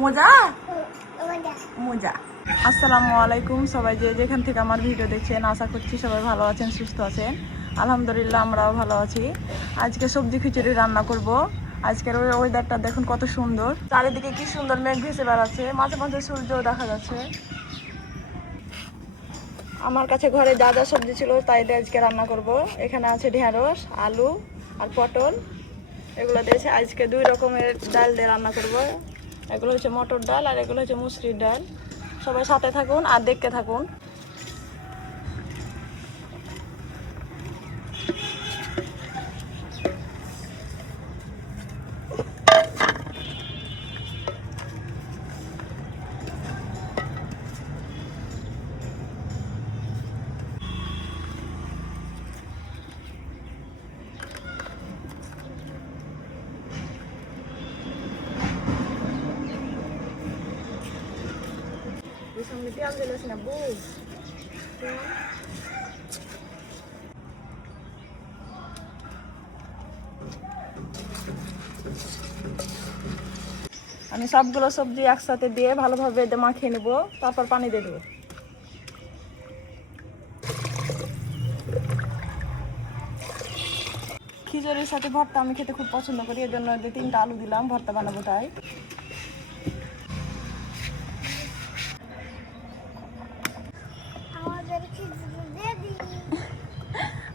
মোজা মোজা। আসসালামু আলাইকুম সবাই, যে যেখান থেকে আমার ভিডিও দেখছেন, আশা করছি সবাই ভালো আছেন, সুস্থ আছেন। আলহামদুলিল্লাহ আমরাও ভালো আছি। আজকে সবজি খিচুড়ি রান্না করব। আজকের ওয়েদারটা দেখুন কত সুন্দর, চারিদিকে কি সুন্দর মেঘ ভেসে বেড়াচ্ছে, মাঝে মাঝে সূর্যও দেখা যাচ্ছে। আমার কাছে ঘরে যা যা সবজি ছিল তাই দিয়ে আজকে রান্না করব। এখানে আছে ঢেঁড়স, আলু আর পটল। এগুলো দিয়েছে আজকে 2 রকমের ডাল দিয়ে রান্না করব। এগুলো হচ্ছে মটর ডাল আর এগুলো হচ্ছে মুসুরির ডাল। সবাই সাথে থাকুন আর দেখতে থাকুন। Bisa mesti ambil sini, Bu. আমি সবগুলো সবজি একসাথে দিয়ে ভালোভাবে মাখিয়ে নেব, তারপর পানি দিয়ে দেবো। খিচুড়ির সাথে ভর্তা আমি খেতে খুব পছন্দ করি, এর জন্য 2-3টা আলু দিলাম, ভর্তা বানাবো তাই।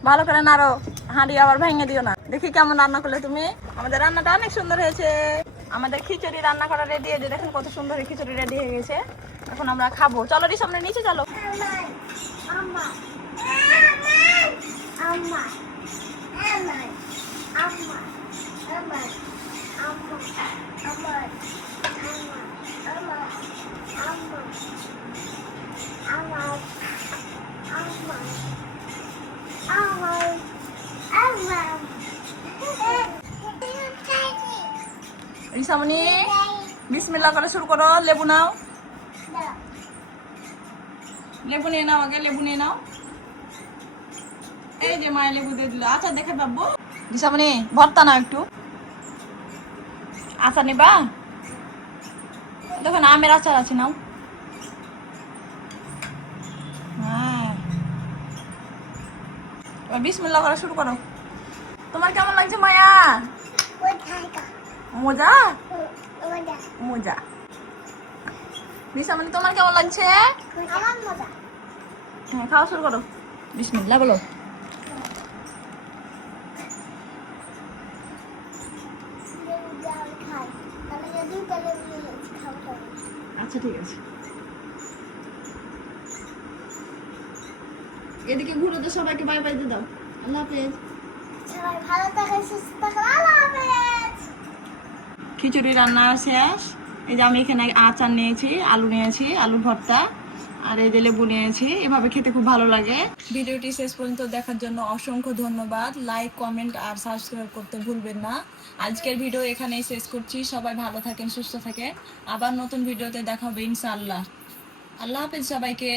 ভালো করে নাড়ো, হাঁড়ি আবার ভেঙে দিও না। দেখি কেমন রান্না করলে তুমি। আমাদের রান্নাটা অনেক সুন্দর হয়েছে। আমাদের খিচুড়ি রান্না করা রেডি হয়েছে, দেখুন কত সুন্দর খিচুড়ি রেডি হয়ে গেছে। এখন আমরা খাবো। চলো রি সামনে, নিচে চলো। রিসামনি বিসমিল্লাহ করে শুরু করো। লেবু নাও, লেবু নিয়ে নাও, আগে লেবু নিয়ে নাও। এই যে মায়ের লেবু দিয়ে দিল। আচার দেখে পাবো। রিসামনি ভর্তা নাও একটু। আচার নিবা? দেখুন আমের আচার আছে, নাও। হ্যাঁ, এবার বিসমিল্লাহ করে শুরু করো। তোমার কেমন লাগছে মায়া? মোজা মোজা। রিসামনি তোমার কেমন লাগছে? হ্যাঁ, খাওয়া শুরু করো। বিসমিল্লাহ বলো। আচ্ছা ঠিক আছে, এদিকে ঘুরে তো সবাইকে বাই বাই দিয়ে দাও। আল্লাহ হাফেজ। সবাই ভালো থাকেন, সুস্থ থাকেন। আল্লাহ হাফেজ। খিচুড়ি রান্না শেষ। এই যে আমি এখানে আচার নিয়েছি, আলু নিয়েছি, আলু ভর্তা, আর এই যে লেবু নিয়েছি। এভাবে খেতে খুব ভালো লাগে। ভিডিওটি শেষ পর্যন্ত দেখার জন্য অসংখ্য ধন্যবাদ। লাইক, কমেন্ট আর সাবস্ক্রাইব করতে ভুলবেন না। আজকের ভিডিও এখানেই শেষ করছি। সবাই ভালো থাকেন, সুস্থ থাকেন। আবার নতুন ভিডিওতে দেখা হবে ইনশাআল্লাহ। আল্লাহ হাফেজ সবাইকে।